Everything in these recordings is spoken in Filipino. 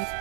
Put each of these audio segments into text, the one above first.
Welcome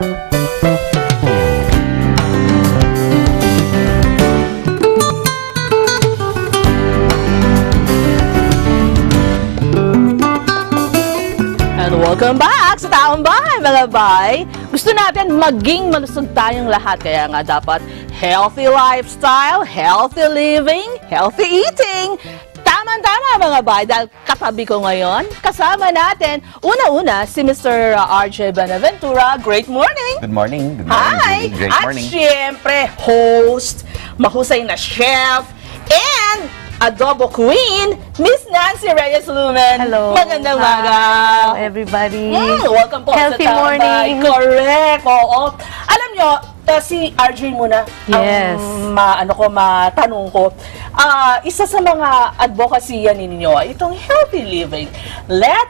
back sa Taong Bahay, mga bay. Gusto natin maging malusog tayong lahat, kaya nga dapat healthy lifestyle, healthy living, healthy eating. Tama-tama, mga bay, dahil katabi ko ngayon, kasama natin, una-una, si Mr. RJ Benaventura. Great morning! Good morning. Good morning. Hi! Julie. Great morning. At siyempre, host, mahusay na chef, and adobo queen, Miss Nancy Reyes-Lumen. Hello. Magandang umaga. Hello, everybody. Welcome po Healthy sa Taong Bahay. morning. Correct. Oo. Alam nyo, si RJ muna, Yes. matanong ko. Isa sa mga advocacy ninyo, itong healthy living. Let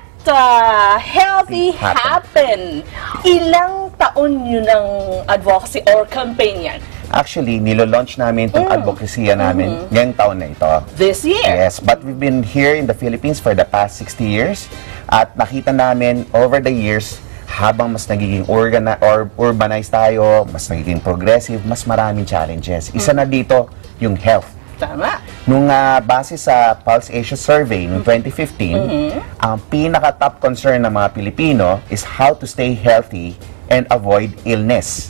healthy happen. Ilang taon yun ang advocacy or campaign yan? Actually, nilo-launch namin itong advocacy namin ngayong taon na ito. This year? Yes, but we've been here in the Philippines for the past 60 years. At nakita namin over the years, habang mas nagiging urbanized tayo, mas nagiging progressive, mas maraming challenges. Isa na dito, yung health. Tama. Nung base sa Pulse Asia Survey noong 2015, ang pinaka-top concern ng mga Pilipino is how to stay healthy and avoid illness.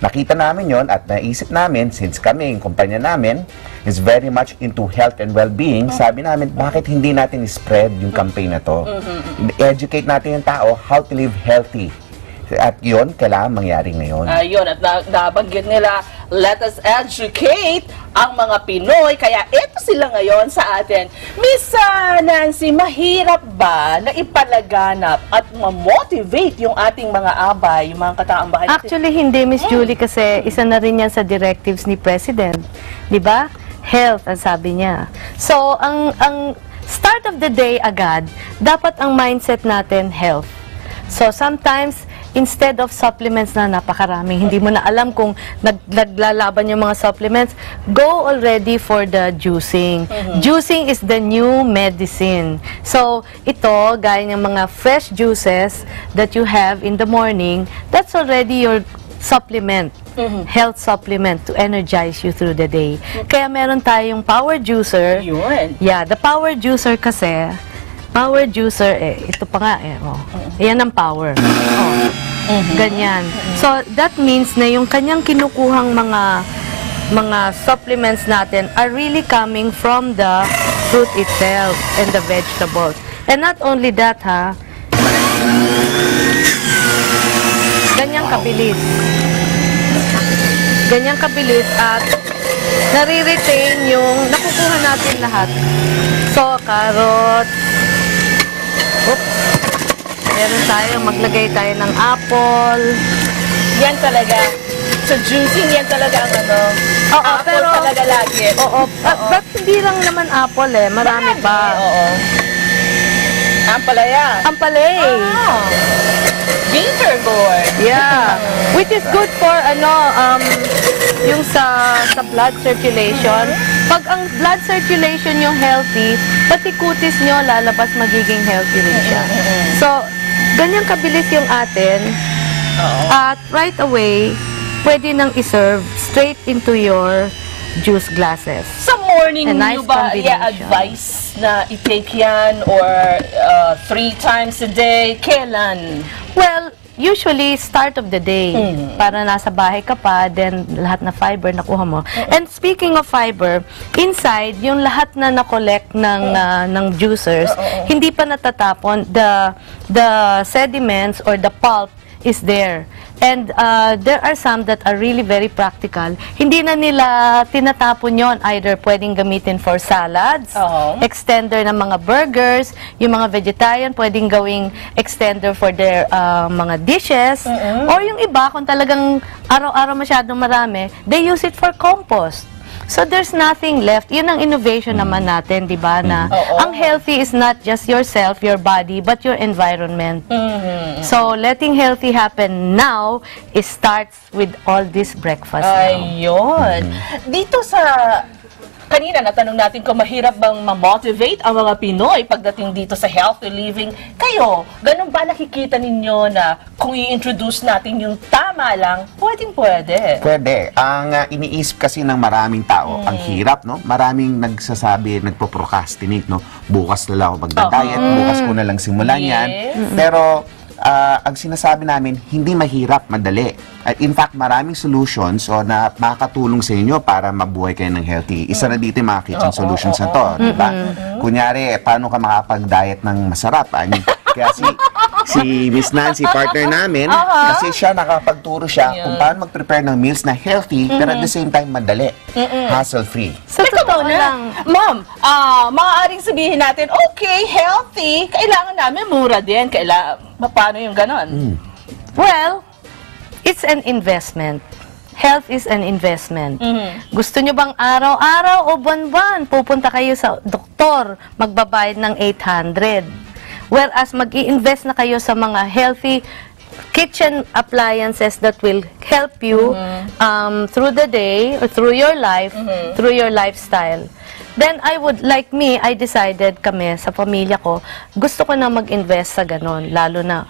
Nakita namin yon at naisip namin, since kami, yung kumpanya namin, is very much into health and well-being, sabi namin, bakit hindi natin spread yung campaign na to? Educate natin yung tao how to live healthy. At yun, kailangan mangyari ngayon. Ayun, at nabanggit nila, let us educate ang mga Pinoy. Kaya ito sila ngayon sa atin. Miss Nancy, mahirap ba na ipalaganap at ma-motivate yung ating mga abay, yung mga kataang bahay? Actually, hindi, Miss Julie, kasi isa na rin yan sa directives ni President. Di ba? Health, ang sabi niya. So, ang start of the day agad, dapat ang mindset natin, health. So, sometimes, instead of supplements na napakaraming, hindi mo na alam kung naglalaban yung mga supplements, go already for the juicing. Juicing is the new medicine. So, ito, gaya ng mga fresh juices that you have in the morning, that's already your supplement, health supplement to energize you through the day. Kaya meron tayong power juicer. Yun. Yeah, the power juicer kasi, power juicer, ito pa nga Ayan ang power. Ganyan. So, that means na yung kanyang kinukuhang mga supplements natin are really coming from the fruit itself and the vegetables. And not only that, ganyang kabilis. Ganyang kabilis at nare-retain yung nakukuha natin lahat. So, carrot. Oops. Meron tayo, maglagay tayo ng apple. Yan talaga. So, juicing, yan talaga ang apple pero, talaga lagi. Oo. But hindi lang naman apple marami pa. Oo. Ampalaya. Ampalay. Ginger gourd. Yeah. Which is good for yung sa blood circulation. Pag ang blood circulation yung healthy, pati kutis nyo lalabas magiging healthy rin siya. So, ganyang kabilis yung atin. At right away, pwede nang iserve straight into your juice glasses. Sa morning nice nyo ba combination. advice na i-take yan or 3 times a day? Kailan? Well, usually, start of the day. Para nasa bahay ka pa, then lahat na fiber nakuha mo. And speaking of fiber, inside, yung lahat na na-collect ng juicers, hindi pa natatapon. The sediments or the pulp is there. And there are some that are really very practical. Hindi na nila tinatapon yon. Either pwedeng gamitin for salads, extender ng mga burgers, yung mga vegetarian pwedeng gawing extender for their mga dishes, or yung iba kung talagang araw-araw masyadong marami, they use it for compost. So there's nothing left. Yun ang innovation naman natin, di ba? Na ang healthy is not just yourself, your body, but your environment. So letting healthy happen now, it starts with all this breakfast. Ayun. Dito sa kanina natanong natin kung mahirap bang ma-motivate ang mga Pinoy pagdating dito sa healthy living. Kayo, ganun ba nakikita ninyo na kung i-introduce natin yung tama lang, pwedeng-pwede? Pwede. Ang iniisip kasi ng maraming tao, ang hirap, no? Maraming nagsasabi, nagpo-procrastinate, no? Bukas na lang ako magda-diet, bukas ko na lang simulan yan. Pero, ang sinasabi namin, hindi mahirap, madali. In fact, maraming solutions na makakatulong sa inyo para mabuhay kayo ng healthy. Isa na dito yung mga kitchen solutions na to, di ba? Kunyari, paano ka makapag-diet ng masarap? Kaya si Miss Nancy, partner namin, kasi siya nakapagturo siya kung paano mag-prepare ng meals na healthy, pero at the same time, madali. Hassle-free. Sa totoo lang. Ma'am, maaaring sabihin natin, okay, healthy, kailangan namin mura din. Paano yung ganon? Well, it's an investment. Health is an investment. Gusto nyo bang araw-araw o buwan-buwan pupunta kayo sa doktor, magbabayad ng 800? Whereas mag-i-invest na kayo sa mga healthy kitchen appliances that will help you through the day or through your life, through your lifestyle. Then I decided kami sa pamilya ko, gusto ko na mag-invest sa ganon, lalo na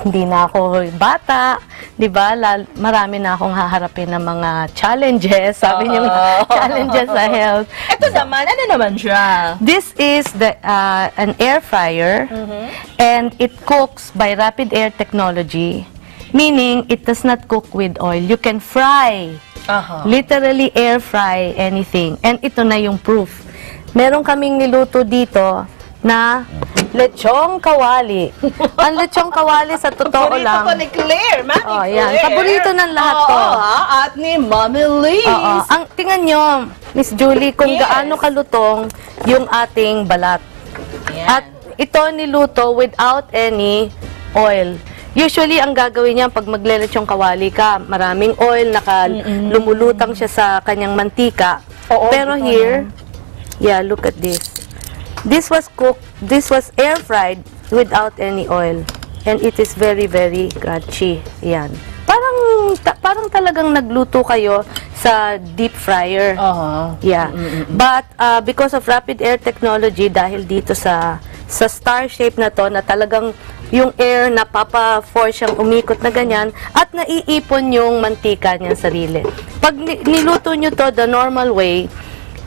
hindi na ako bata, 'di ba? Marami na akong haharapin ng mga challenges, sabi niyo challenges sa health. Ito naman, ano naman siya? This is an air fryer and it cooks by rapid air technology, meaning it does not cook with oil. You can fry. Literally air fry anything. And ito na yung proof. Meron kaming niluto dito na lechong kawali. Ang lechong kawali sa totoo lang. Paborito ko ni Claire, Mami Claire. Yan. Paborito ng lahat to. At ni Mami Liz. Tingnan nyo, Miss Julie, kung gaano kalutong yung ating balat. At ito niluto without any oil. Usually, ang gagawin niya pag maglelechong kawali ka, maraming oil, lumulutang siya sa kanyang mantika. Pero here, look at this. This was cooked, this was air fried without any oil. And it is very, very crunchy. Yan. Parang talagang nagluto kayo sa deep fryer. Yeah. But because of rapid air technology, dahil dito sa star shape na to, na talagang yung air napapa-force siyang umikot na ganyan at naiipon yung mantika niya sarili. Pag niluto nyo to the normal way,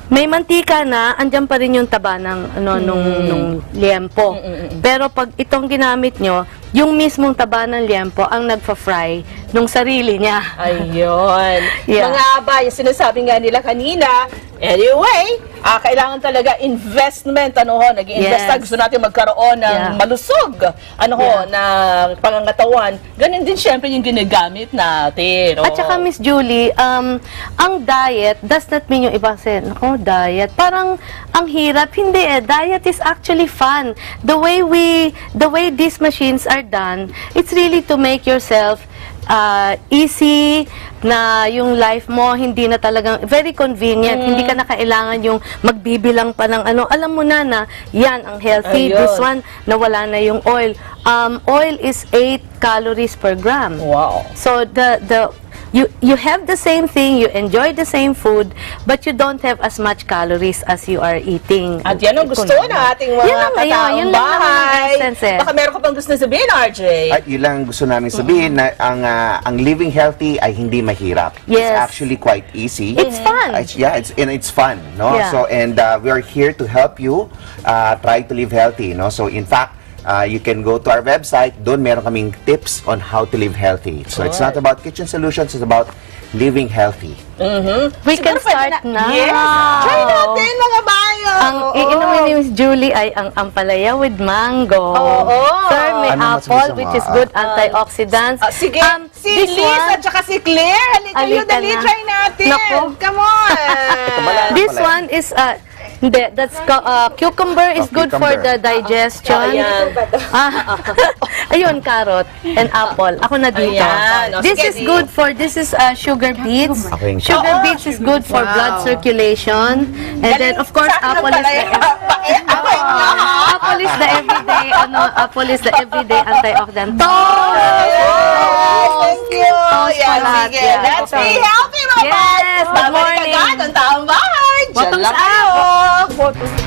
may mantika na, andyan pa rin yung taba ng nung liempo. Pero pag itong ginamit nyo, yung mismong taba ng liempo ang nagfa-fry nung sarili niya. Ayun. Mga abay, sinasabi nga nila kanina, anyway, kailangan talaga investment, nag-i-invest na, gusto natin magkaroon ng malusog, na pangangatawan. Ganun din syempre yung ginagamit natin. At saka, Miss Julie, ang diet does not mean yung iba say, diet, parang ang hirap. Hindi diet is actually fun. The way these machines are done, it's really to make yourself easy, na yung life mo hindi na talagang very convenient, hindi ka na kailangan yung magbibilang pa ng alam mo na yan ang healthy. This one nawala na yung oil. Oil is 8 calories per gram. Wow. So you have the same thing, you enjoy the same food, but you don't have as much calories as you are eating. At yan ang gusto na ating mga kataong bahay. Baka meron ka pang gusto na sabihin, RJ? At yun lang gusto namin sabihin, na ang living healthy ay hindi mahirap. Yes. It's actually quite easy. It's fun. It's fun, no? Yeah. So, and we're here to help you try to live healthy, no? So, in fact, you can go to our website. Doon meron kaming tips on how to live healthy. So it's not about kitchen solutions, it's about living healthy. We can start now. Yes. Try natin, mga bayo. Ang iinumin ni Miss Julie ay ang ampalaya with mango. Sir, may apple, which is good antioxidants. Sige, si Liz at saka si Claire. Halika kayo, dali, try natin. Come on. This one is hindi, that's cucumber is good for the digestion. Ayun, carrot and apple. Ako na dito. This is good for, sugar beets. Sugar beets is good for blood circulation. And then, of course, apple is the everyday antioxidant. Thank you. Sige, let's be healthy, mga Yes, good morning. Babalik agad ang taong bahay. lang kayo. Out!